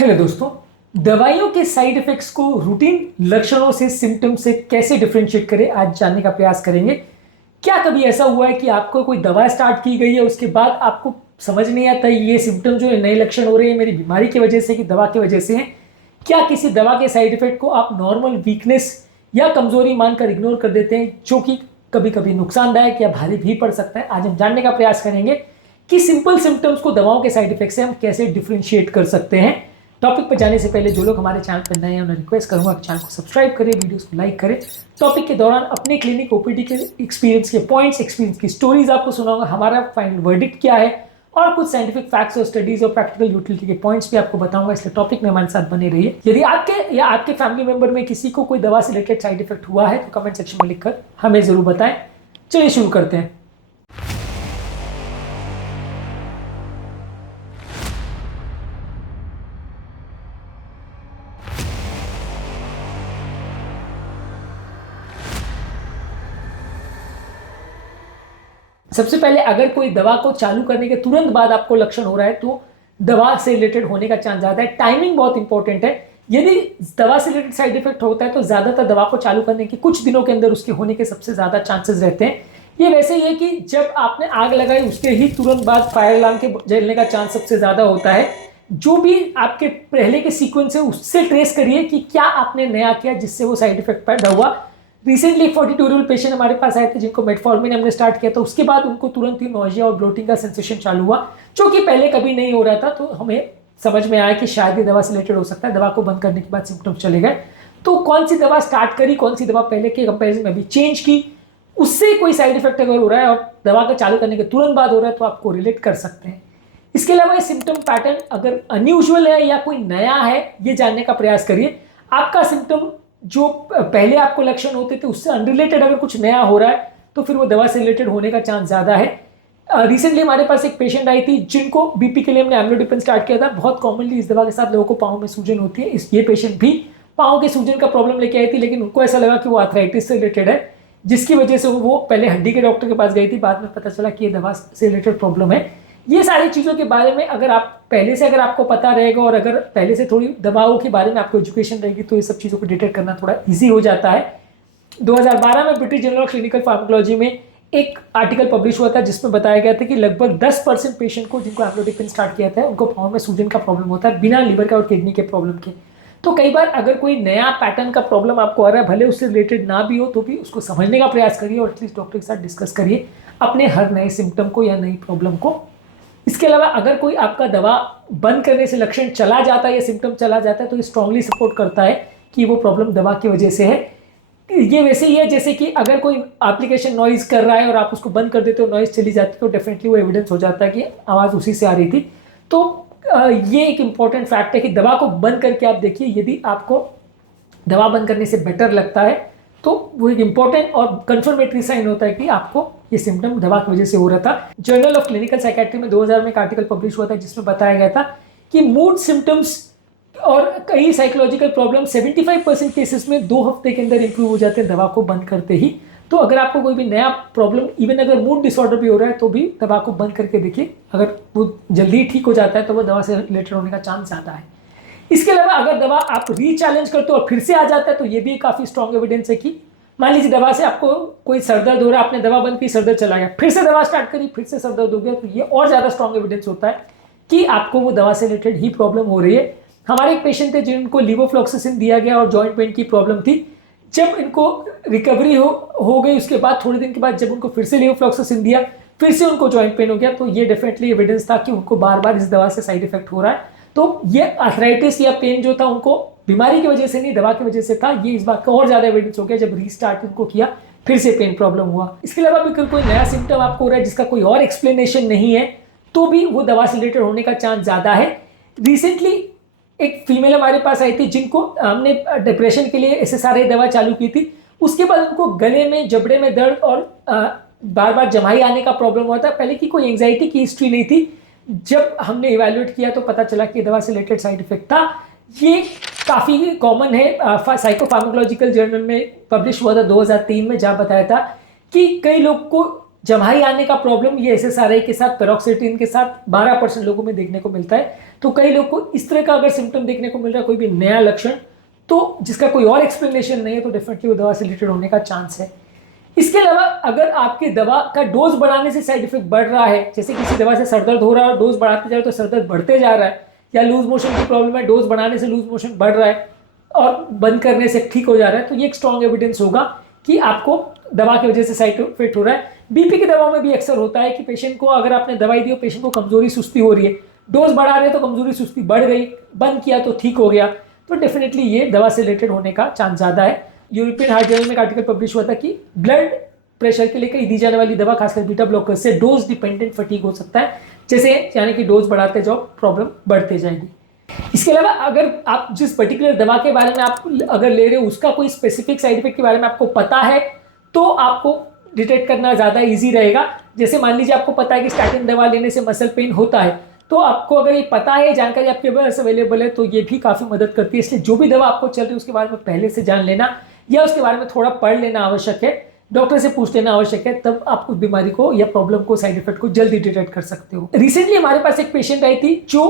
Hello दोस्तों, दवाइयों के साइड इफेक्ट्स को रूटीन लक्षणों से सिम्टम से कैसे डिफरेंशिएट करें आज जानने का प्रयास करेंगे। क्या कभी ऐसा हुआ है कि आपको कोई दवा स्टार्ट की गई है, उसके बाद आपको समझ नहीं आता ये सिम्टम जो है नए लक्षण हो रहे हैं मेरी बीमारी की वजह से कि दवा की वजह से हैं? क्या किसी दवा के साइड इफेक्ट को आप नॉर्मल वीकनेस या कमजोरी मानकर इग्नोर कर देते हैं, जो कि कभी कभी नुकसानदायक या भारी भी पड़ सकता है? आज हम जानने का प्रयास करेंगे कि सिंपल सिम्टम्स को दवाओं के साइड इफेक्ट से हम कैसे डिफरेंशिएट कर सकते हैं। टॉपिक पर जाने से पहले जो लोग हमारे चैनल पर नए हैं उन्हें रिक्वेस्ट करूंगा कि चैनल को सब्सक्राइब करें, वीडियोस को लाइक करें। टॉपिक के दौरान अपने क्लिनिक ओपीडी के एक्सपीरियंस के पॉइंट्स, एक्सपीरियंस की स्टोरीज आपको सुनाऊंगा, हमारा फाइनल वर्डिक्ट क्या है और कुछ साइंटिफिक फैक्ट्स और स्टडीज और प्रैक्टिकल यूटिलिटी के पॉइंट्स भी आपको बताऊंगा। इसलिए टॉपिक में हमारे साथ बने रहिए। यदि आपके या आपके फैमिली मेंबर में किसी को कोई दवा से रिलेटेड साइड इफेक्ट हुआ है तो कमेंट सेक्शन में लिखकर हमें जरूर बताएं। चलिए शुरू करते हैं। सबसे पहले अगर कोई दवा को चालू करने के तुरंत बाद आपको लक्षण हो रहा है तो दवा से रिलेटेड होने का चांस ज्यादा है। टाइमिंग बहुत इंपॉर्टेंट है। यदि दवा से रिलेटेड साइड इफेक्ट होता है तो ज्यादातर दवा को चालू करने के कुछ दिनों के अंदर उसके होने के सबसे ज्यादा चांसेस रहते हैं। ये वैसे ही है कि जब आपने आग लगाई उसके ही तुरंत बाद फायर अलार्म के जलने का चांस सबसे ज्यादा होता है। जो भी आपके पहले के सीक्वेंस है उससे ट्रेस करिए कि क्या आपने नया किया जिससे वो साइड इफेक्ट पैदा हुआ। रिसेंटली 42 पेशेंट हमारे पास आए थे जिनको मेटफॉर्मिन हमने स्टार्ट किया था, उसके बाद उनको तुरंत ही नोजिया और ब्लोटिंग का सेंसेशन चालू हुआ, जो कि पहले कभी नहीं हो रहा था। तो हमें समझ में आया कि शायद ये दवा से रिलेटेड हो सकता है। दवा को बंद करने के बाद सिम्टम्स चले गए। तो कौन सी दवा स्टार्ट करी, कौन सी दवा पहले के कंपेरिजन में भी चेंज की, उससे कोई साइड इफेक्ट अगर हो रहा है और दवा का चालू करने के तुरंत बाद हो रहा है तो आपको रिलेट कर सकते हैं। इसके अलावा ये सिम्टम पैटर्न अगर अनयूजुअल है या कोई नया है ये जानने का प्रयास करिए। आपका सिम्टम जो पहले आपको लक्षण होते थे उससे अनरिलेटेड अगर कुछ नया हो रहा है तो फिर वो दवा से रिलेटेड होने का चांस ज्यादा है। रिसेंटली हमारे पास एक पेशेंट आई थी जिनको बीपी के लिए हमने एम्लोडिपिन स्टार्ट किया था। बहुत कॉमनली इस दवा के साथ लोगों को पाँव में सूजन होती है। ये पेशेंट भी पाँव के सूजन का प्रॉब्लम लेके आई थी, लेकिन उनको ऐसा लगा कि वो आर्थराइटिस से रिलेटेड है, जिसकी वजह से वो पहले हड्डी के डॉक्टर के पास गई थी। बाद में पता चला कि ये दवा से रिलेटेड प्रॉब्लम है। ये सारी चीज़ों के बारे में अगर आप पहले से अगर आपको पता रहेगा और अगर पहले से थोड़ी दवाओं के बारे में आपको एजुकेशन रहेगी तो ये सब चीज़ों को डिटेक्ट करना थोड़ा इजी हो जाता है। 2012 में British journal of clinical pharmacology में एक आर्टिकल पब्लिश हुआ था जिसमें बताया गया था कि लगभग 10% पेशेंट को जिनको एम्लोडिपिन स्टार्ट किया था उनको पाँव में सूजन का प्रॉब्लम होता है बिना लीवर का और किडनी के प्रॉब्लम के। तो कई बार अगर कोई नया पैटर्न का प्रॉब्लम आपको आ रहा है, भले उससे रिलेटेड ना भी हो तो भी उसको समझने का प्रयास करिए और एटलीस्ट डॉक्टर के साथ डिस्कस करिए अपने हर नए सिम्टम को या नई प्रॉब्लम को। इसके अलावा अगर कोई आपका दवा बंद करने से लक्षण चला जाता है या सिम्टम चला जाता है तो ये स्ट्रांगली सपोर्ट करता है कि वो प्रॉब्लम दवा की वजह से है। ये वैसे ही है जैसे कि अगर कोई एप्लीकेशन नॉइज कर रहा है और आप उसको बंद कर देते हो, नॉइज चली जाती है तो डेफिनेटली वो एविडेंस हो जाता है कि आवाज़ उसी से आ रही थी। तो ये एक इंपॉर्टेंट फैक्ट है कि दवा को बंद करके आप देखिए, यदि आपको दवा बंद करने से बेटर लगता है तो वो एक इंपॉर्टेंट और कंफर्मेटरी साइन होता है कि आपको ये सिम्टम दवा की वजह से हो रहा था। जर्नल ऑफ क्लिनिकल साइकेट्री में 2000 में एक आर्टिकल पब्लिश हुआ था जिसमें बताया गया था कि मूड सिम्टम्स और कई साइकोलॉजिकल प्रॉब्लम 75% केसेस में 2 हफ्ते के अंदर इंप्रूव हो जाते हैं दवा को बंद करते ही। तो अगर आपको कोई भी नया प्रॉब्लम, इवन अगर मूड डिसऑर्डर भी हो रहा है तो भी दवा को बंद करके देखिए, अगर वो जल्दी ठीक हो जाता है तो वो दवा से रिलेटेड होने का चांस ज़्यादा है। इसके अलावा अगर दवा आप रीचैलेंज करते हो और फिर से आ जाता है तो ये भी काफ़ी स्ट्रॉन्ग एविडेंस है कि मान लीजिए दवा से आपको कोई सर दर्द हो रहा है, आपने दवा बंद की, सर दर्द चला गया, फिर से दवा स्टार्ट करी, फिर से सर दर्द हो गया, तो ये और ज़्यादा स्ट्रॉन्ग एविडेंस होता है कि आपको वो दवा से रिलेटेड ही प्रॉब्लम हो रही है। हमारे एक पेशेंट थे जिनको लीवोफ्लॉक्सासिन दिया गया और जॉइंट पेन की प्रॉब्लम थी। जब इनको रिकवरी हो गई उसके बाद थोड़े दिन के बाद जब उनको फिर से लीवोफ्लॉक्सासिन दिया, फिर से उनको जॉइंट पेन हो गया। तो ये डेफिनेटली एविडेंस था कि उनको बार बार इस दवा से साइड इफेक्ट हो रहा है। तो ये आर्थराइटिस या पेन जो था उनको बीमारी की वजह से नहीं, दवा की वजह से था। ये इस बात का और ज़्यादा एविडेंस हो गया जब रीस्टार्ट उनको किया फिर से पेन प्रॉब्लम हुआ। इसके अलावा भी कोई नया सिम्टम आपको हो रहा है जिसका कोई और एक्सप्लेनेशन नहीं है तो भी वो दवा से रिलेटेड होने का चांस ज़्यादा है। रिसेंटली एक फीमेल हमारे पास आई थी जिनको हमने डिप्रेशन के लिए SSRI दवा चालू की थी। उसके बाद उनको गले में, जबड़े में दर्द और बार बार जमाई आने का प्रॉब्लम हुआ था। पहले की कोई एंग्जाइटी की हिस्ट्री नहीं थी। जब हमने इवैल्यूएट किया तो पता चला कि दवा से रिलेटेड साइड इफेक्ट था। ये काफ़ी कॉमन है, साइकोफार्माकोलॉजिकल जर्नल में पब्लिश हुआ था 2003 में, जहाँ बताया था कि कई लोग को जमाई आने का प्रॉब्लम ये SSRI के साथ, पेरोक्सिटिन के साथ 12% लोगों में देखने को मिलता है। तो कई लोग को इस तरह का अगर सिम्टम देखने को मिल रहा है, कोई भी नया लक्षण, तो जिसका कोई और एक्सप्लेनेशन नहीं है, तो डेफिनेटली वो दवा से रिलेटेड होने का चांस है। इसके अलावा अगर आपकी दवा का डोज बढ़ाने से साइड इफेक्ट बढ़ रहा है, जैसे किसी दवा से सर दर्द हो रहा है और डोज बढ़ाते जा रहे तो सर दर्द बढ़ते जा रहा है, या लूज मोशन की प्रॉब्लम है, डोज बढ़ाने से लूज मोशन बढ़ रहा है और बंद करने से ठीक हो जा रहा है, तो ये एक स्ट्रॉन्ग एविडेंस होगा कि आपको दवा की वजह से साइड इफेक्ट हो रहा है। बीपी की दवाओं में भी अक्सर होता है कि पेशेंट को अगर आपने दवाई दी हो, पेशेंट को कमजोरी सुस्ती हो रही है, डोज बढ़ा रहे तो कमजोरी सुस्ती बढ़ गई, बंद किया तो ठीक हो गया, तो डेफिनेटली ये दवा से रिलेटेड होने का चांस ज़्यादा है। यूरोपियन हार्ट जर्नल में एक आर्टिकल पब्लिश हुआ था कि ब्लड प्रेशर के लिए कई दी जाने वाली दवा, खासकर बीटा ब्लॉकर से डोज डिपेंडेंट फटीग हो सकता है, जैसे यानी कि डोज बढ़ाते जाओ प्रॉब्लम बढ़ते जाएगी। इसके अलावा अगर आप जिस पर्टिकुलर दवा के बारे में आप अगर ले रहे हो उसका कोई स्पेसिफिक साइड इफेक्ट के बारे में आपको पता है, तो आपको डिटेक्ट करना ज़्यादा इजी रहेगा। जैसे मान लीजिए आपको पता है कि स्टैटिन दवा लेने से मसल पेन होता है, तो आपको अगर ये पता है, जानकारी आपके पास अवेलेबल है, तो ये भी काफ़ी मदद करती है। इसलिए जो भी दवा आपको चल रही है उसके बारे में पहले से जान लेना या उसके बारे में थोड़ा पढ़ लेना आवश्यक है, डॉक्टर से पूछ लेना आवश्यक है, तब आप उस बीमारी को या प्रॉब्लम को, साइड इफेक्ट को जल्दी डिटेक्ट कर सकते हो। रिसेंटली हमारे पास एक पेशेंट आई थी जो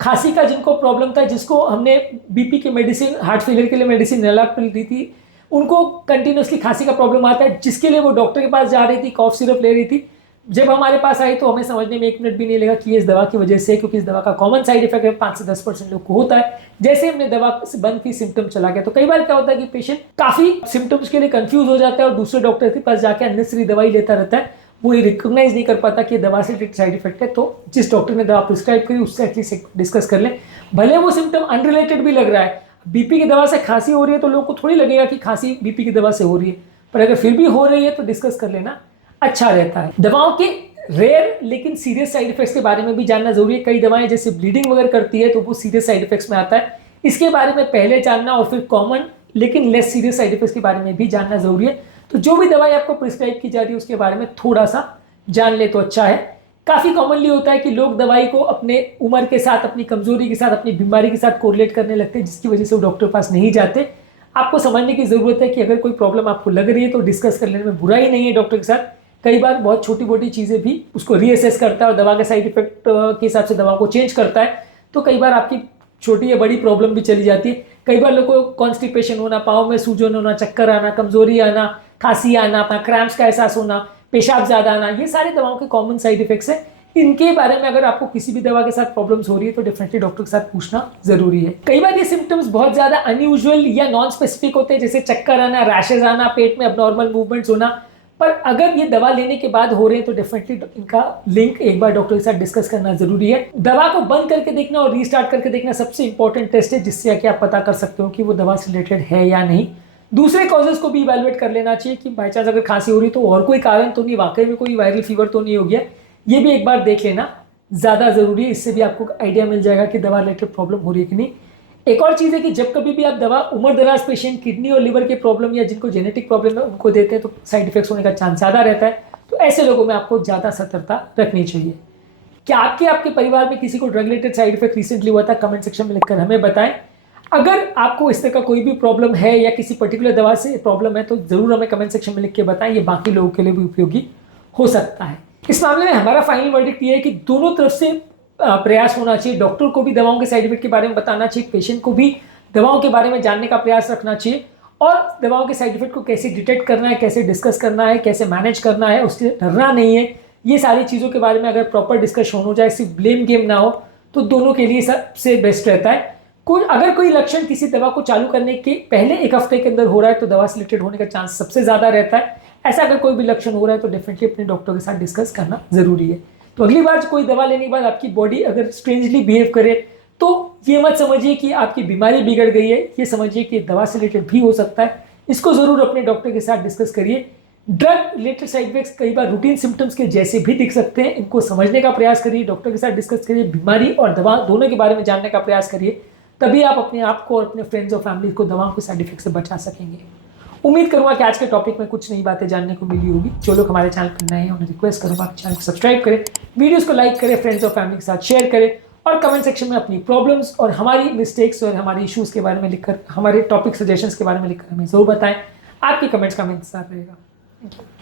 खांसी का जिनको प्रॉब्लम था, जिसको हमने बीपी की मेडिसिन, हार्ट फेलियर के लिए मेडिसिन नेलाप्रिल दी थी, उनको कंटिन्यूसली खांसी का प्रॉब्लम आता है, जिसके लिए वो डॉक्टर के पास जा रही थी, कॉफ सिरप ले रही थी। जब हमारे पास आई तो हमें समझने में 1 मिनट भी नहीं लगा कि ये इस दवा की वजह से, क्योंकि इस दवा का कॉमन साइड इफेक्ट है, 5 से 10% लोग को होता है। जैसे हमने दवा से बंद की, सिम्टम चला गया। तो कई बार क्या होता है कि पेशेंट काफी सिम्टम्स के लिए कंफ्यूज हो जाता है और दूसरे डॉक्टर के पास जाके अननेसेसरी दवाई लेता रहता है, वो ये रिकॉग्नाइज नहीं कर पाता कि दवा से साइड इफेक्ट है। तो जिस डॉक्टर ने दवा प्रिस्क्राइब करी उससे एटलीस्ट डिस्कस कर ले, भले वो सिम्टम अनरिलेटेड भी लग रहा है। बीपी की दवा से खांसी हो रही है तो लोगों को थोड़ी लगेगा कि खांसी बीपी की दवा से हो रही है, पर अगर फिर भी हो रही है तो डिस्कस कर लेना अच्छा रहता है। दवाओं के रेयर लेकिन सीरियस साइड इफेक्ट्स के बारे में भी जानना जरूरी है। कई दवाएं जैसे ब्लीडिंग वगैरह करती है तो वो सीरियस साइड इफेक्ट्स में आता है, इसके बारे में पहले जानना और फिर कॉमन लेकिन लेस सीरियस साइड इफेक्ट्स के बारे में भी जानना जरूरी है। तो जो भी दवाई आपको प्रिस्क्राइब की जा रही है उसके बारे में थोड़ा सा जान ले तो अच्छा है। काफ़ी कॉमनली होता है कि लोग दवाई को अपने उम्र के साथ, अपनी कमजोरी के साथ, अपनी बीमारी के साथ कोरिलेट करने लगते हैं, जिसकी वजह से वो डॉक्टर के पास नहीं जाते। आपको समझने की जरूरत है कि अगर कोई प्रॉब्लम आपको लग रही है तो डिस्कस कर लेने में बुराई नहीं है डॉक्टर के साथ। कई बार बहुत छोटी मोटी चीज़ें भी उसको रीअसेस करता है और दवा के साइड इफेक्ट के हिसाब से दवा को चेंज करता है, तो कई बार आपकी छोटी या बड़ी प्रॉब्लम भी चली जाती है। कई बार लोगों को कॉन्स्टिपेशन होना, पाँव में सूजन होना, चक्कर आना, कमजोरी आना, खांसी आना, क्रैम्प्स का एहसास होना, पेशाब ज़्यादा आना, ये सारे दवाओं के कॉमन साइड इफेक्ट्स हैं। इनके बारे में अगर आपको किसी भी दवा के साथ प्रॉब्लम्स हो रही है तो डेफिनेटली डॉक्टर के साथ पूछना जरूरी है। कई बार ये सिम्टम्स बहुत ज़्यादा अनयूजुअल या नॉन स्पेसिफिक होते हैं, जैसे चक्कर आना, रैशेज आना, पेट में अबनॉर्मल मूवमेंट्स होना, पर अगर ये दवा लेने के बाद हो रहे हैं तो डेफिनेटली इनका लिंक एक बार डॉक्टर के साथ डिस्कस करना जरूरी है। दवा को बंद करके देखना और रीस्टार्ट करके देखना सबसे इंपॉर्टेंट टेस्ट है, जिससे कि आप पता कर सकते हो कि वो दवा से रिलेटेड है या नहीं। दूसरे कॉजेज को भी इवैल्यूएट कर लेना चाहिए कि बाई चांस अगर खांसी हो रही तो और कोई कारण तो नहीं, वाकई में कोई वायरल फीवर तो नहीं हो गया, ये भी एक बार देख लेना ज़्यादा ज़रूरी है। इससे भी आपको आइडिया मिल जाएगा कि दवा रिलेटेड प्रॉब्लम हो रही है कि नहीं। एक और चीज़ है कि जब कभी भी आप दवा उम्र दराज पेशेंट, किडनी और लिवर के प्रॉब्लम या जिनको जेनेटिक प्रॉब्लम है उनको देते हैं तो साइड इफेक्ट्स होने का चांस ज़्यादा रहता है, तो ऐसे लोगों में आपको ज़्यादा सतर्कता रखनी चाहिए। क्या आपके परिवार में किसी को drug related side effect recently हुआ था? कमेंट सेक्शन में लिखकर हमें बताएं। अगर आपको इस तरह का कोई भी प्रॉब्लम है या किसी पर्टिकुलर दवा से प्रॉब्लम है तो ज़रूर हमें कमेंट सेक्शन में लिख के बताएं, ये बाकी लोगों के लिए भी उपयोगी हो सकता है। इस मामले में हमारा फाइनल वर्डिक्ट ये है कि दोनों तरफ से प्रयास होना चाहिए। डॉक्टर को भी दवाओं के साइड इफेक्ट के बारे में बताना चाहिए, पेशेंट को भी दवाओं के बारे में जानने का प्रयास रखना चाहिए, और दवाओं के साइड इफेक्ट को कैसे डिटेक्ट करना है, कैसे डिस्कस करना है, कैसे मैनेज करना है, उससे डरना नहीं है। ये सारी चीज़ों के बारे में अगर प्रॉपर डिस्कशन हो जाए, सिर्फ ब्लेम गेम ना हो, तो दोनों के लिए सबसे बेस्ट रहता है। अगर कोई लक्षण किसी दवा को चालू करने के पहले 1 हफ्ते के अंदर हो रहा है तो दवा से रिलेटेड होने का चांस सबसे ज़्यादा रहता है। ऐसा अगर कोई भी लक्षण हो रहा है तो डेफिनेटली अपने डॉक्टर के साथ डिस्कस करना जरूरी है। तो अगली बार कोई दवा लेने के बाद आपकी बॉडी अगर स्ट्रेंजली बिहेव करे तो ये मत समझिए कि आपकी बीमारी बिगड़ गई है, ये समझिए कि दवा से रिलेटेड भी हो सकता है। इसको जरूर अपने डॉक्टर के साथ डिस्कस करिए। ड्रग रिलेटेड साइड इफेक्ट्स कई बार रूटीन सिम्टम्स के जैसे भी दिख सकते हैं, इनको समझने का प्रयास करिए, डॉक्टर के साथ डिस्कस करिए, बीमारी और दवा दोनों के बारे में जानने का प्रयास करिए, तभी आप अपने आप को और अपने फ्रेंड्स और फैमिली को दवाओं के साइड इफेक्ट से बचा सकेंगे। उम्मीद करूंगा कि आज के टॉपिक में कुछ नई बातें जानने को मिली होगी। जो लोग हमारे चैनल पर नए हैं उन्हें रिक्वेस्ट करूंगा कि चैनल को सब्सक्राइब करें, वीडियोस को लाइक करें, फ्रेंड्स और फैमिली के साथ शेयर करें, और कमेंट सेक्शन में अपनी प्रॉब्लम्स और हमारी मिस्टेक्स और हमारी इश्यूज़ के बारे में लिखकर, हमारे टॉपिक सजेशंस के बारे में लिखकर हमें ज़रूर बताएं। आपके कमेंट्स का हमें इंतजार रहेगा। Thank you.